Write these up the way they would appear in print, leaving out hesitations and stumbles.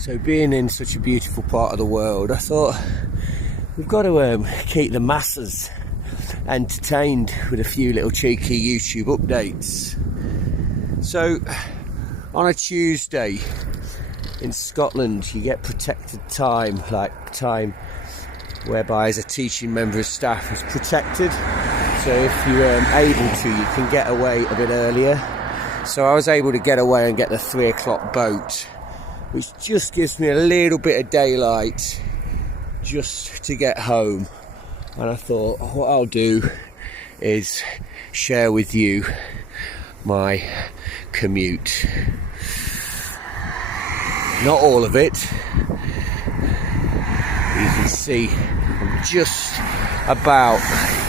So being in such a beautiful part of the world, I thought we've got to keep the masses entertained with a few little cheeky YouTube updates. So on a Tuesday in Scotland you get protected time, like time whereby as a teaching member of staff is protected. So if you're able to, you can get away a bit earlier. So I was able to get away and get the 3 o'clock boat, which just gives me a little bit of daylight just to get home. And I thought what I'll do is share with you my commute. Not all of it. You can see I'm just about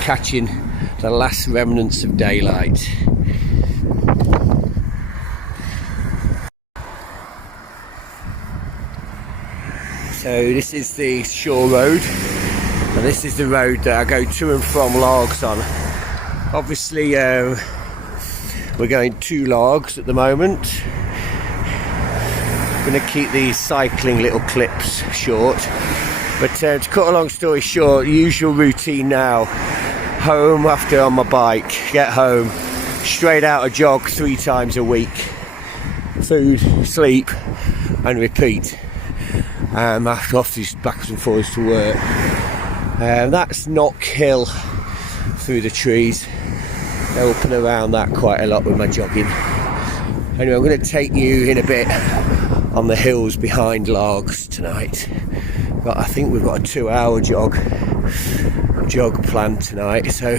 catching the last remnants of daylight. So this is the shore road, and this is the road that I go to and from Largs on. Obviously we're going to Largs at the moment. I'm going to keep these cycling little clips short, but to cut a long story short, usual routine now: home after on my bike, get home, straight out a jog 3 times a week, food, sleep and repeat. After off these backwards and forwards to work. That's Knock Hill through the trees. Helping around that quite a lot with my jogging. Anyway, I'm going to take you in a bit on the hills behind Largs tonight. But I think we've got a 2-hour jog planned tonight, so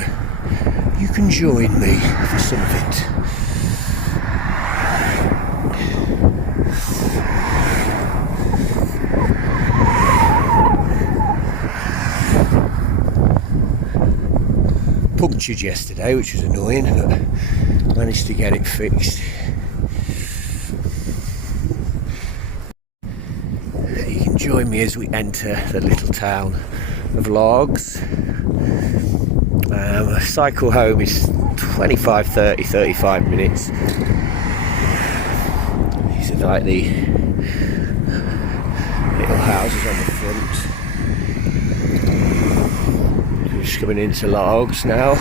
you can join me for some of it. Punctured yesterday, which was annoying, but managed to get it fixed. You can join me as we enter the little town of Largs. A cycle home is 25, 30, 35 minutes. These are like the little houses on the front. Just coming into Largs now.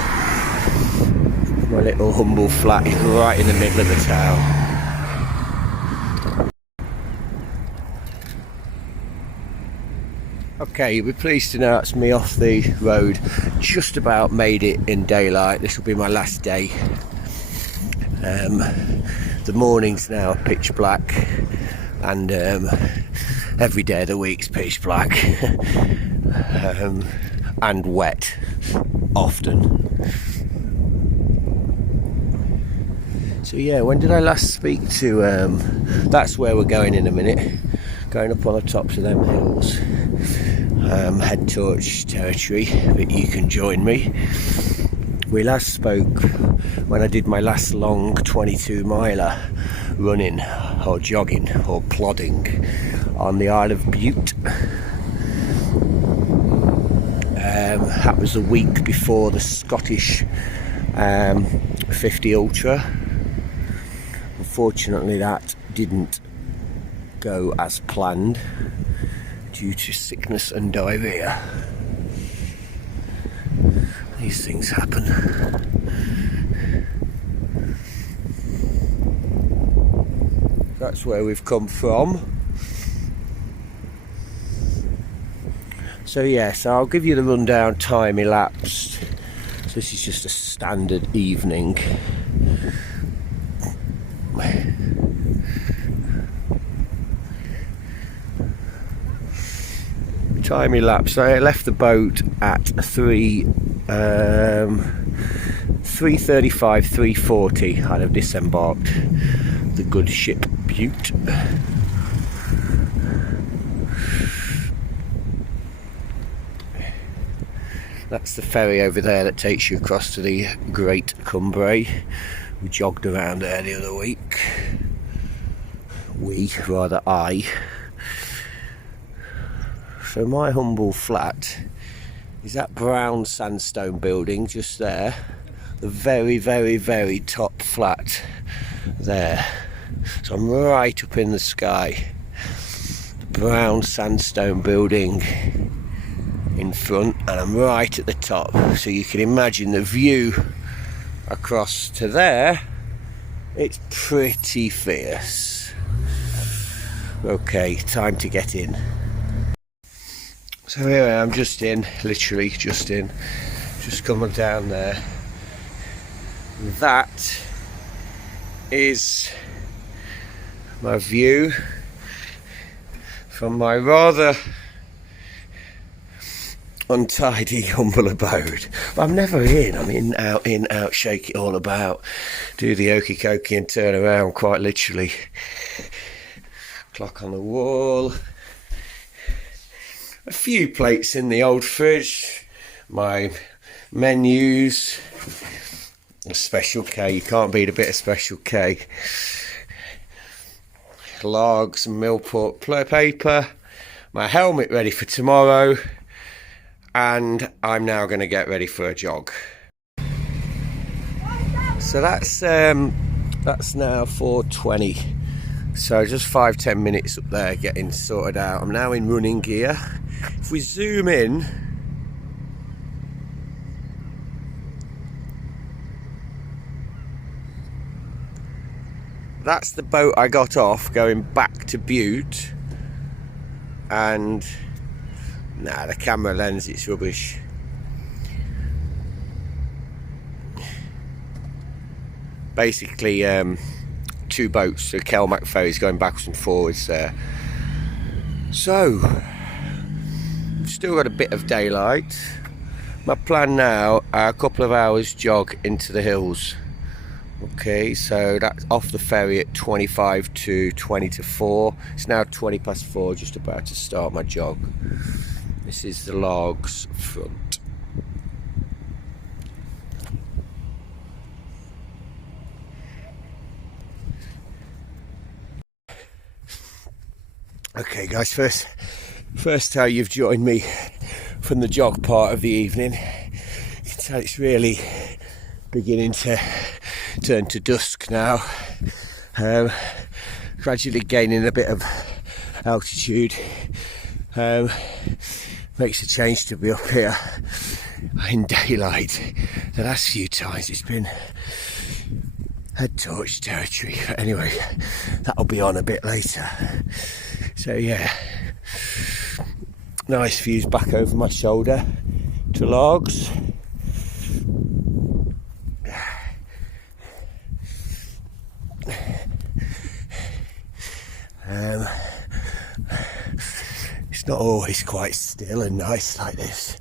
My little humble flat is right in the middle of the town. Okay, you'll be pleased to know that's me off the road. Just about made it in daylight. This will be my last day. The morning's now pitch black, and every day of the week's pitch black. And wet, often. So yeah, when did I last speak to, that's where we're going in a minute. Going up on the tops of them hills. Head torch territory, but you can join me. We last spoke when I did my last long 22 miler running, or jogging, or plodding on the Isle of Bute. That was a week before the Scottish 50 Ultra. Unfortunately that didn't go as planned due to sickness and diarrhea. These things happen. That's where we've come from. So yes, I'll give you the rundown time elapsed. So this is just a standard evening. Time elapsed. I left the boat at 3:35, 3:40. I'd have disembarked the good ship Bute. That's the ferry over there that takes you across to the Great Cumbrae. We jogged around there the other week. I. So my humble flat is that brown sandstone building just there. The very, very, very top flat there. So I'm right up in the sky. The brown sandstone building in front, and I'm right at the top, so you can imagine the view across to there. It's pretty fierce. Okay, time to get in. So here I am, literally just coming down there. That is my view from my rather untidy, humble abode. But I'm never in. I'm in, out, shake it all about, do the okey cokey and turn around, quite literally. Clock on the wall. A few plates in the old fridge. My menus. A Special K. You can't beat a bit of Special K. Logs and Millport paper. My helmet ready for tomorrow. And I'm now going to get ready for a jog. So that's now 4:20. So just 5-10 minutes up there getting sorted out. I'm now in running gear. If we zoom in, that's the boat I got off going back to Butte. And nah, the camera lens, it's rubbish. Basically, two boats, so Kelmac ferries going backwards and forwards there. So, we've still got a bit of daylight. My plan now, a couple of hours jog into the hills. Okay, so that's off the ferry at 25 to 20 to 4. It's now 20 past 4, just about to start my jog. This is the logs front. Okay guys, first how you've joined me from the jog part of the evening. You can tell it's really beginning to turn to dusk now. Gradually gaining a bit of altitude. Makes a change to be up here in daylight. The last few times it's been head torch territory. But anyway, that'll be on a bit later. So yeah, nice views back over my shoulder to logs. It's not always quite still and nice like this.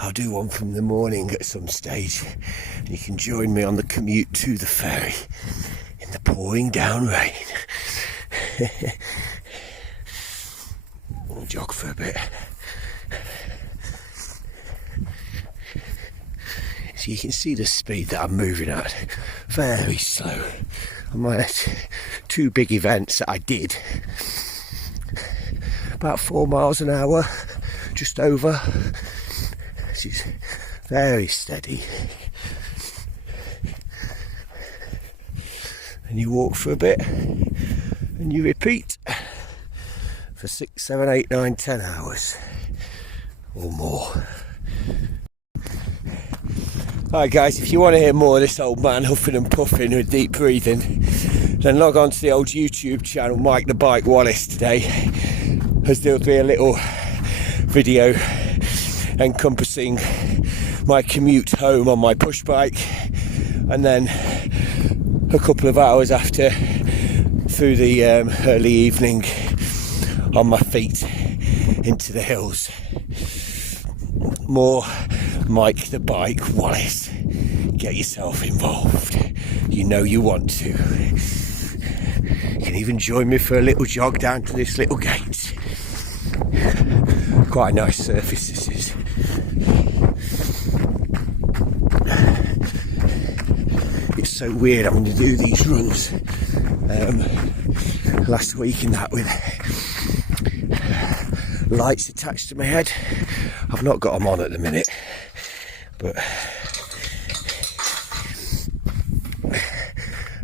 I'll do one from the morning at some stage, and you can join me on the commute to the ferry in the pouring down rain. I'll jog for a bit. So you can see the speed that I'm moving at. Very slow. I'm at 2 big events that I did. About 4 miles an hour, just over. She's very steady. And you walk for a bit, and you repeat for 6, 7, 8, 9, 10 hours or more. Alright guys, if you want to hear more of this old man huffing and puffing with deep breathing, then log on to the old YouTube channel Mike the Bike Wallace today, as there'll be a little video encompassing my commute home on my push bike, and then a couple of hours after through the early evening on my feet into the hills. More Mike the Bike Wallace. Get yourself involved. You know you want to. You can even join me for a little jog down to this little gate. Quite a nice surface this is. It's so weird having to do these runs last week and that with lights attached to my head. I've not got them on at the minute, but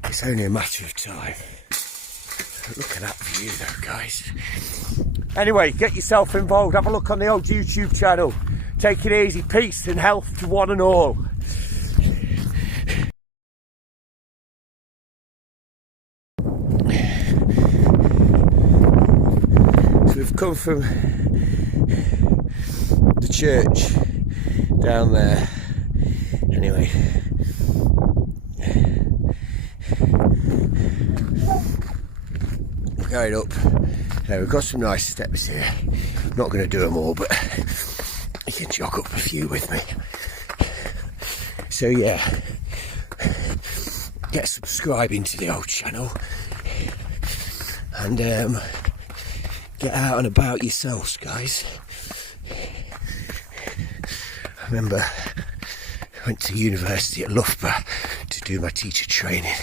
it's only a matter of time. Look at that view though, guys. Anyway, get yourself involved. Have a look on the old YouTube channel. Take it easy. Peace and health to one and all. So we've come from the church down there. Anyway. We're going up. We've got some nice steps here. I'm not going to do them all, but you can jog up a few with me. So yeah, get subscribing to the old channel and get out and about yourselves, guys. I remember I went to university at Loughborough to do my teacher training,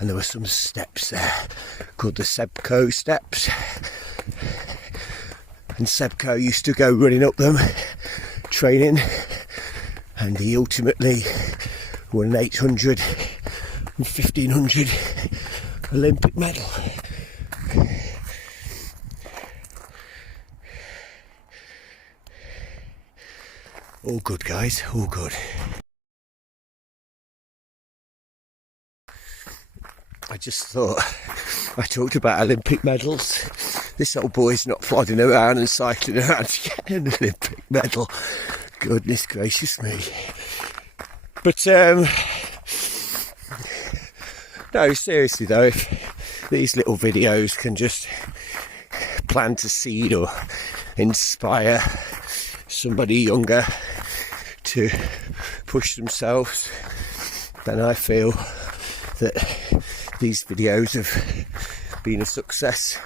and there were some steps there called the Sebco steps, and Sebco used to go running up them training, and he ultimately won an 800 and 1500 Olympic medal. All good, guys, all good. I just thought, I talked about Olympic medals. This old boy's not plodding around and cycling around to get an Olympic medal. Goodness gracious me. But, no, seriously though, if these little videos can just plant a seed or inspire somebody younger to push themselves, then I feel that these videos have been a success.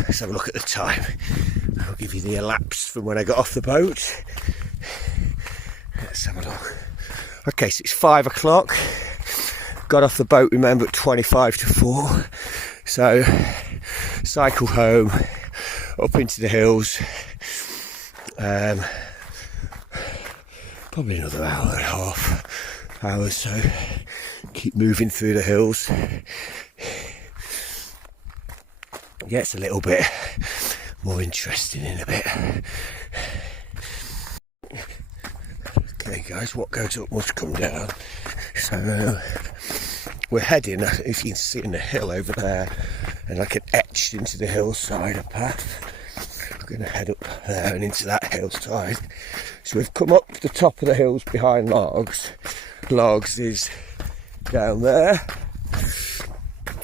Let's have a look at the time. I'll give you the elapsed from when I got off the boat. Let's have a look. Okay, so it's 5 o'clock. Got off the boat, remember, at 25 to 4. So, cycle home, up into the hills. Probably another hour and a half, hour or so. Keep moving through the hills. Gets a little bit more interesting in a bit. Okay guys, what goes up must come down. So we're heading, if you can see in the hill over there, and like an etched into the hillside a path. We're going to head up there and into that hillside. So we've come up the top of the hills behind Logs. Logs is down there.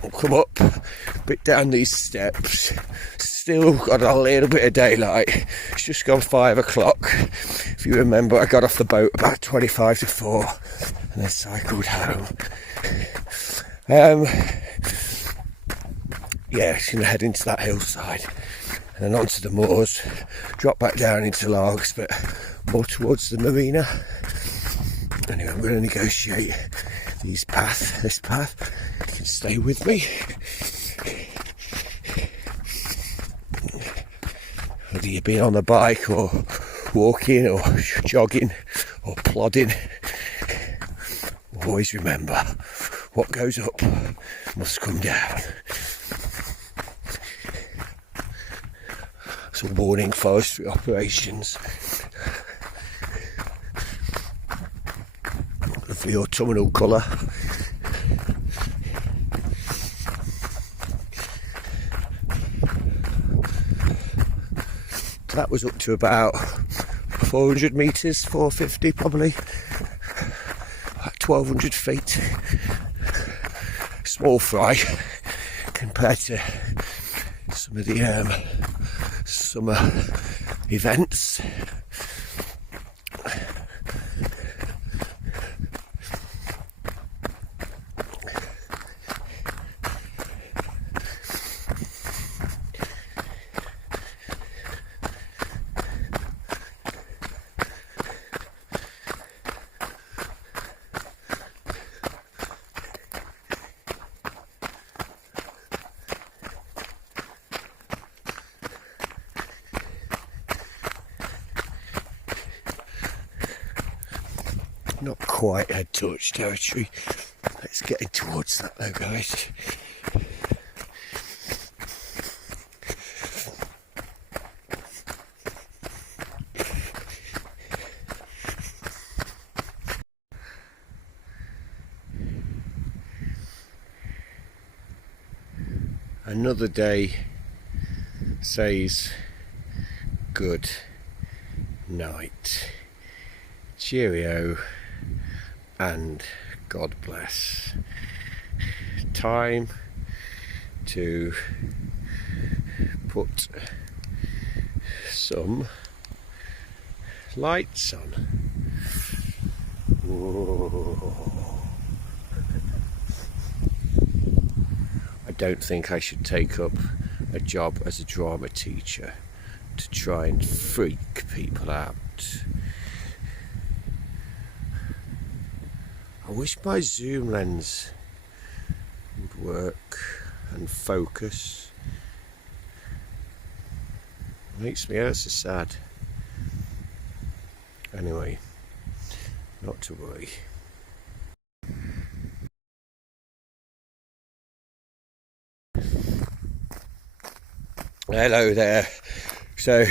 We'll come up a bit down these steps. Still got a little bit of daylight. It's just gone 5 o'clock. If you remember, I got off the boat about 25 to 4 and then cycled home. Yeah, just going to head into that hillside and then onto the moors, drop back down into Logs, but more towards the marina. Anyway, I'm going to negotiate this path. You can stay with me. Whether you've been on the bike or walking or jogging or plodding, always remember, what goes up must come down. Some warning forestry operations. Lovely autumnal colour. That was up to about 400 metres, 450 probably, about 1200 feet. Small fry compared to some of the summer events. Not quite head touch territory. Let's get in towards that though, guys. Another day says good night. Cheerio and God bless. Time to put some lights on. Whoa. I don't think I should take up a job as a drama teacher to try and freak people out. I wish my zoom lens would work and focus. It makes me ever so sad. Anyway, not to worry. Hello there. So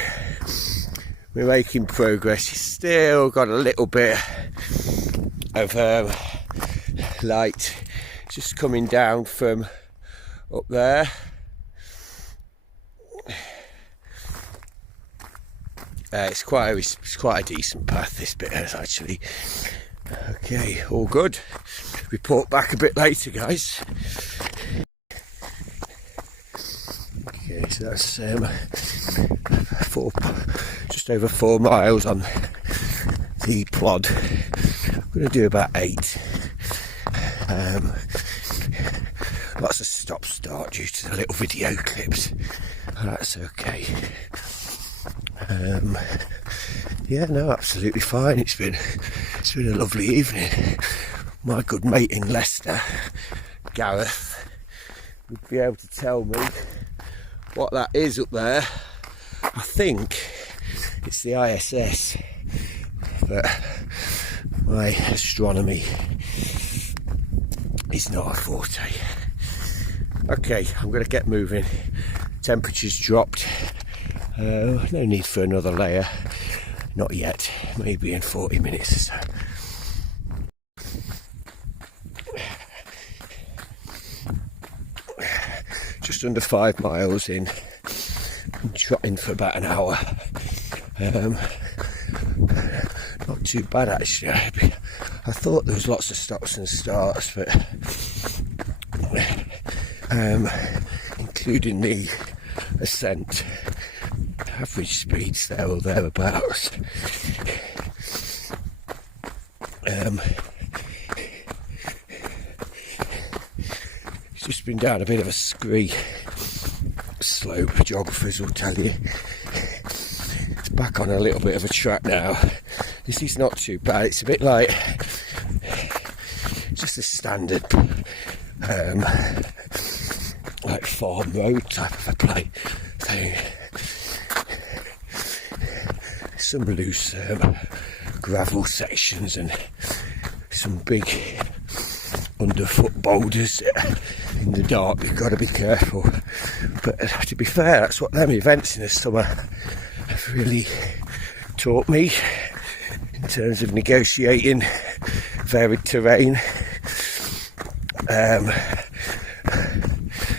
we're making progress. Still got a little bit of light just coming down from up there. It's quite a decent path, this bit is actually. Okay, all good. Report back a bit later, guys. Okay, so that's just over 4 miles on the plod. I'm going to do about 8. Lots of stop-start due to the little video clips. That's okay. Yeah, no, absolutely fine. It's been a lovely evening. My good mate in Leicester, Gareth, would be able to tell me what that is up there. I think it's the ISS, but my astronomy is not a forte. Okay, I'm going to get moving. Temperature's dropped. No need for another layer. Not yet. Maybe in 40 minutes or so. Just under 5 miles in. I'm trotting for about an hour. Not too bad actually. I thought there was lots of stops and starts, but including the ascent, average speeds there or thereabouts. It's just been down a bit of a scree slope, geographers will tell you. It's back on a little bit of a track now. This is not too bad. It's a bit like just a standard like farm road type of a play thing. Some loose gravel sections and some big underfoot boulders in the dark. You've got to be careful, but to be fair, that's what them events in the summer have really taught me in terms of negotiating varied terrain.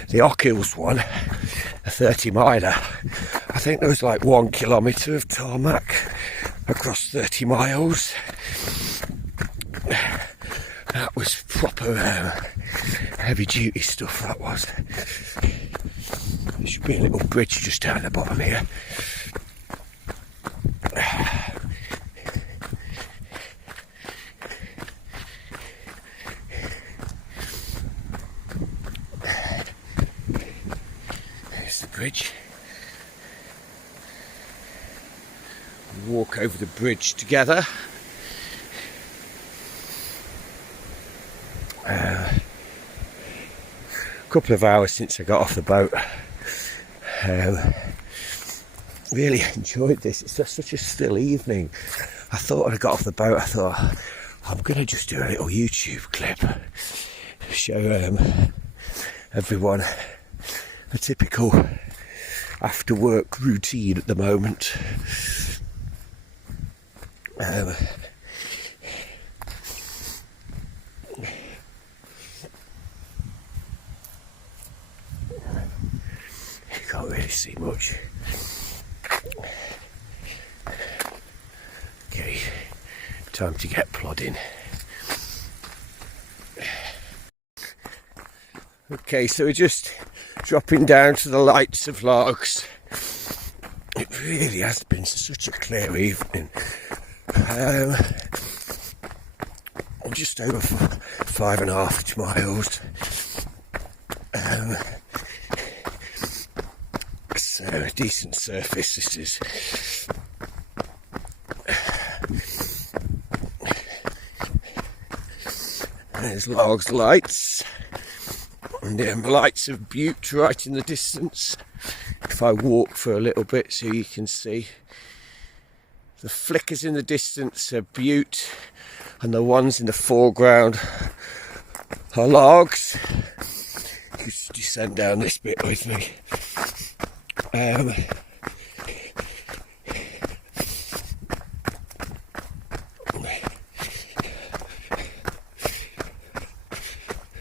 The Ockhills one, a 30 miler, I think there was like 1 kilometre of tarmac across 30 miles. That was proper heavy duty stuff, that was. There should be a little bridge just down the bottom here. There's the bridge. Walk over the bridge together. Couple of hours since I got off the boat. Really enjoyed this. It's just such a still evening. I thought when I got off the boat, I thought, I'm going to just do a little YouTube clip, show everyone a typical after work routine at the moment. You can't really see much. Okay, time to get plodding. Okay, so we're just dropping down to the lights of Largs. It really has been such a clear evening. Just over 5.5 miles. So a decent surface this is. There's Largs lights, and lights of Butte right in the distance. If I walk for a little bit so you can see, the flickers in the distance are Butte, and the ones in the foreground are Largs. You just descend down this bit with me.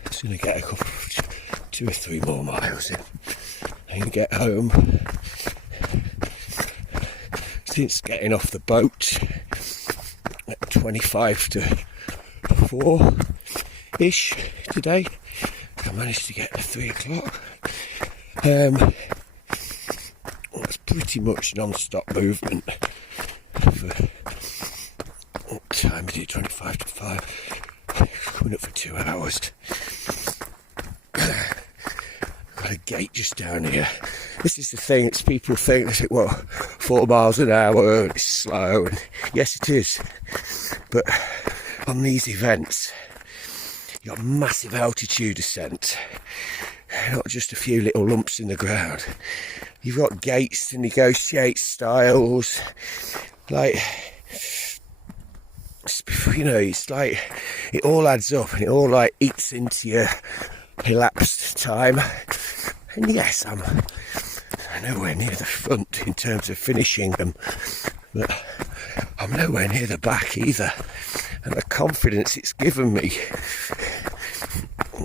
Just going to get a couple, 2 or 3 more miles in and get home. Since getting off the boat at 25 to 4-ish today, I managed to get to 3 o'clock. It's pretty much non-stop movement for, what time is it, 25 to 5, coming up for 2 hours. Got a gate just down here. This is the thing, it's people think, they say, well, 4 miles an hour, it's slow, and yes it is, but on these events you've got massive altitude descent, not just a few little lumps in the ground. You've got gates to negotiate styles, like, you know, it's like it all adds up and it all like eats into your elapsed time. And yes, I'm nowhere near the front in terms of finishing them, but I'm nowhere near the back either, and the confidence it's given me,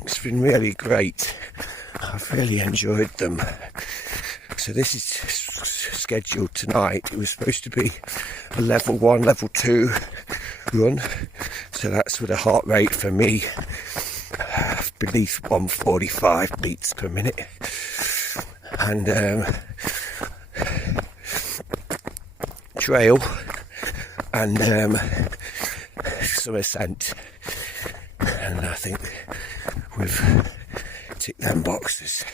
it's been really great. I've really enjoyed them. So this is scheduled tonight. It was supposed to be a level 1, level 2 run, so that's with a heart rate for me beneath 145 beats per minute, and trail and some ascent, and I think we've ticked them boxes.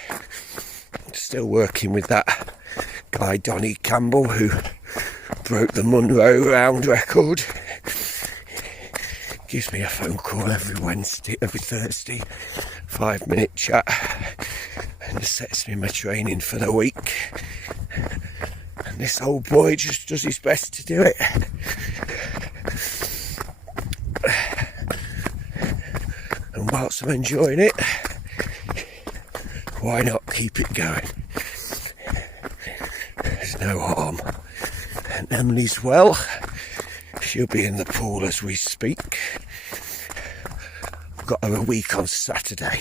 Still working with that guy Donny Campbell who broke the Munro round record. Gives me a phone call every Thursday, 5-minute chat, and sets me my training for the week. And this old boy just does his best to do it. And whilst I'm enjoying it, why not keep it going? There's no harm. And Emily's well. She'll be in the pool as we speak. I've got her a week on Saturday.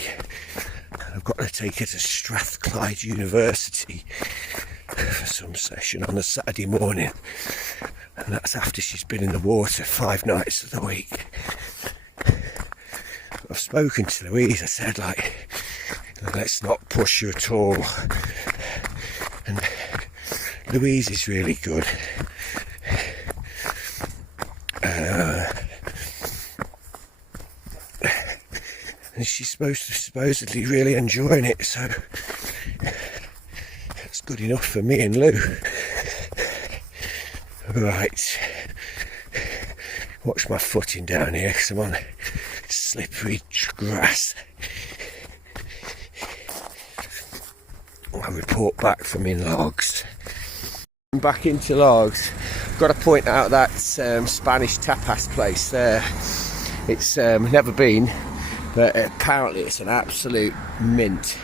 I've got to take her to Strathclyde University for some session on a Saturday morning. And that's after she's been in the water 5 nights of the week. I've spoken to Louise. I said, like, let's not push her at all. And Louise is really good. And she's supposedly really enjoying it, so it's good enough for me and Lou. Right, watch my footing down here because I'm on slippery grass. I'll report back from in Largs. Back into Largs. Got to point out that Spanish tapas place there. It's never been, but apparently it's an absolute mint.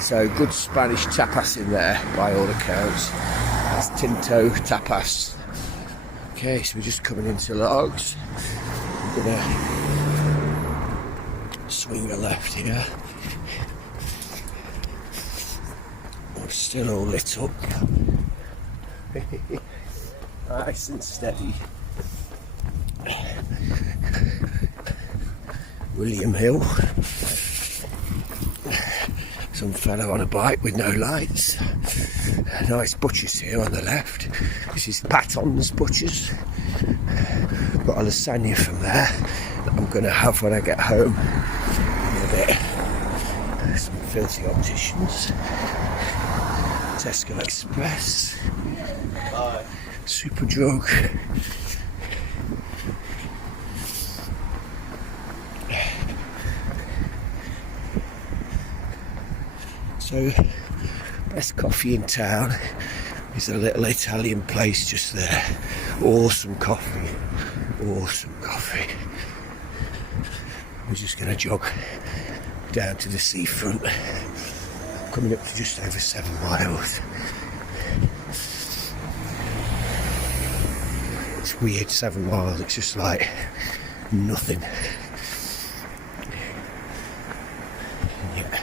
So good Spanish tapas in there by all accounts. That's Tinto tapas. Okay, so we're just coming into Logs. I'm gonna swing a left here. We're still all lit up. Nice and steady. William Hill. Some fellow on a bike with no lights. Nice butchers here on the left. This is Patton's Butchers. Got a lasagna from there that I'm going to have when I get home in a bit. Some filthy opticians. Tesco Express. Superdrug. So, best coffee in town is a little Italian place just there. Awesome coffee. Awesome coffee. We're just going to jog down to the seafront. Coming up to just over 7 miles. It's weird, 7 miles, it's just like nothing. Yeah.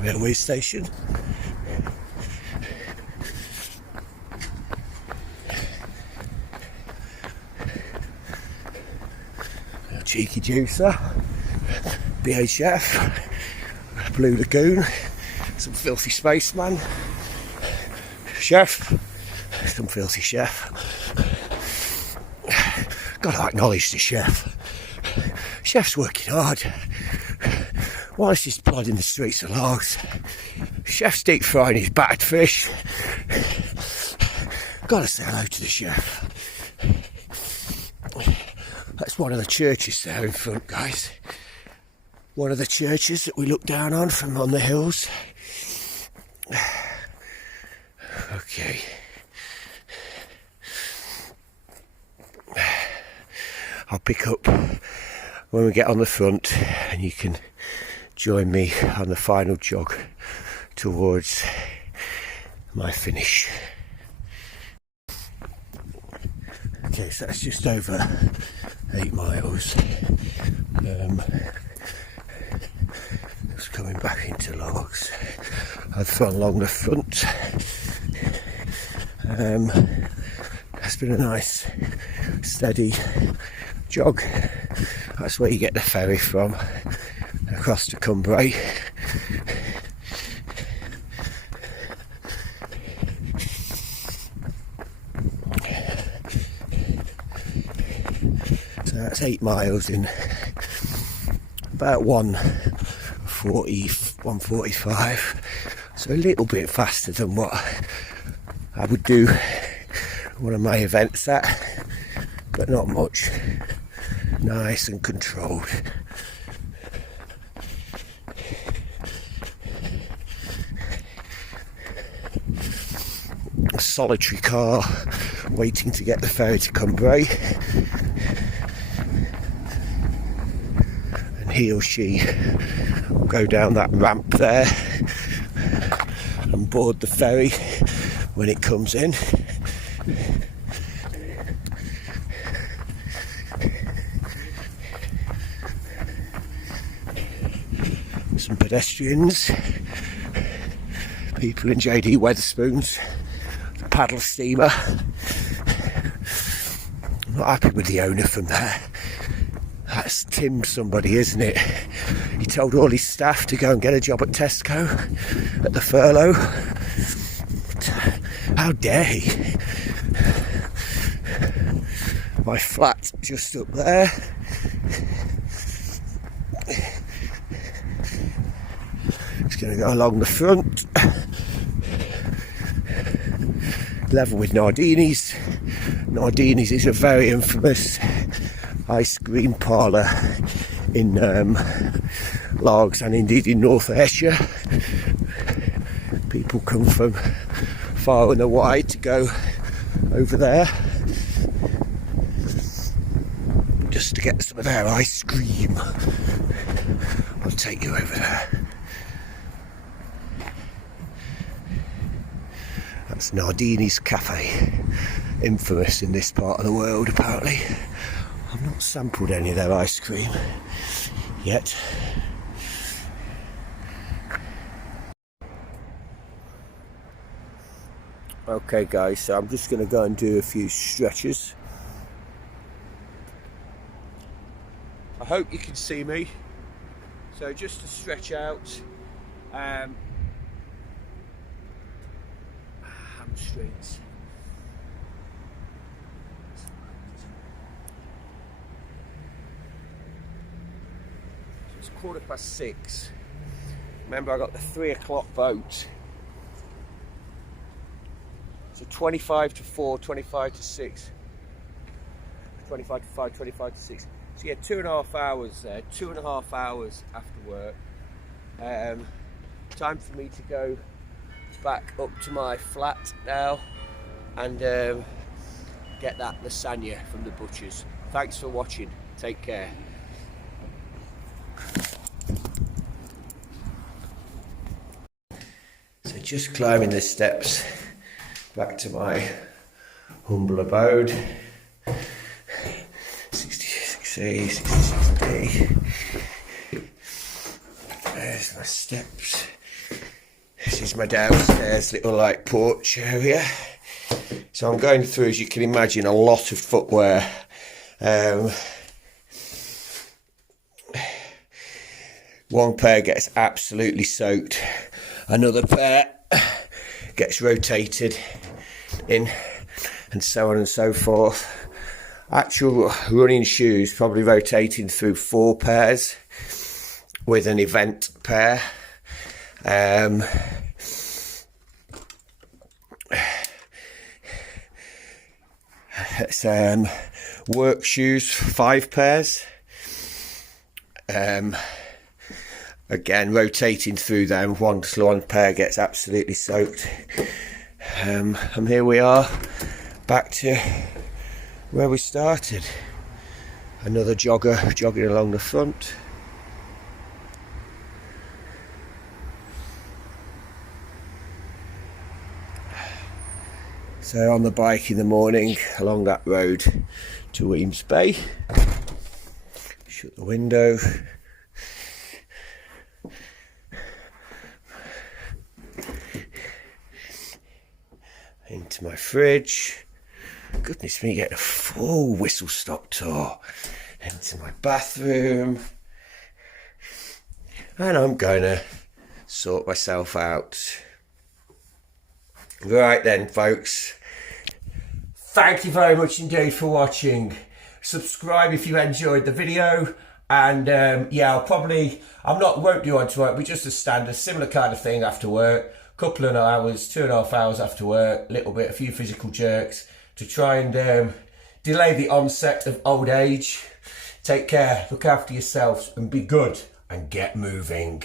Railway station. A cheeky juicer. BHF. Blue Lagoon. Some filthy spaceman. Chef. Some filthy chef. Gotta acknowledge the chef. Chef's working hard. Whilst he's plodding the streets of Logs, chef's deep frying his battered fish. Gotta say hello to the chef. That's one of the churches there in front, guys. One of the churches that we look down on from on the hills. Okay. I'll pick up when we get on the front and you can join me on the final jog towards my finish. Okay, so that's just over 8 miles. Just coming back into Logs. I've gone along the front. It's been a nice, steady jog. That's where you get the ferry from, across to Cumbria. So that's 8 miles in about 1:45. So a little bit faster than what I would do one of my events at, but not much. Nice and controlled. A solitary car waiting to get the ferry to Cumbria, and he or she will go down that ramp there and board the ferry when it comes in. Some pedestrians, people in JD Weatherspoons, the paddle steamer. I'm not happy with the owner from there. That's Tim somebody, isn't it? He told all his staff to go and get a job at Tesco at the furlough. How dare he? My flat just up there. Just going to go along the front, level with Nardini's. Nardini's is a very infamous ice cream parlour in Logs and indeed in North Ayrshire. People come from far and wide to go over there. just to get some of their ice cream. I'll take you over there. That's Nardini's Cafe, infamous in this part of the world apparently. I've not sampled any of their ice cream yet. Okay guys, so I'm just going to go and do a few stretches. I hope you can see me. So just to stretch out hamstrings. It's 6:15. Remember I got the 3 o'clock boat. So 25 to 4, 25 to 6, 25 to 5, 25 to 6. So yeah, 2.5 hours there, 2.5 hours after work. Time for me to go back up to my flat now and get that lasagna from the butcher's. Thanks for watching, take care. So just climbing the steps back to my humble abode. 66A, 66D. There's my steps. This is my downstairs little like porch area. So I'm going through, as you can imagine, a lot of footwear. One pair gets absolutely soaked. Another pair gets rotated in, and so on and so forth. Actual running shoes probably rotating through 4 pairs with an event pair. It's work shoes, 5 pairs. Again, rotating through them, one pair gets absolutely soaked. And here we are, back to where we started. Another jogger jogging along the front. So on the bike in the morning along that road to Weems Bay. Shut the window. Into my fridge. Goodness me, get a full whistle stop tour. Into my bathroom. And I'm going to sort myself out. Right then, folks. Thank you very much indeed for watching. Subscribe if you enjoyed the video. And yeah, won't do on to work, but just a standard, similar kind of thing after work. Couple of hours, 2.5 hours after work, a few physical jerks to try and delay the onset of old age. Take care, look after yourselves and be good and get moving.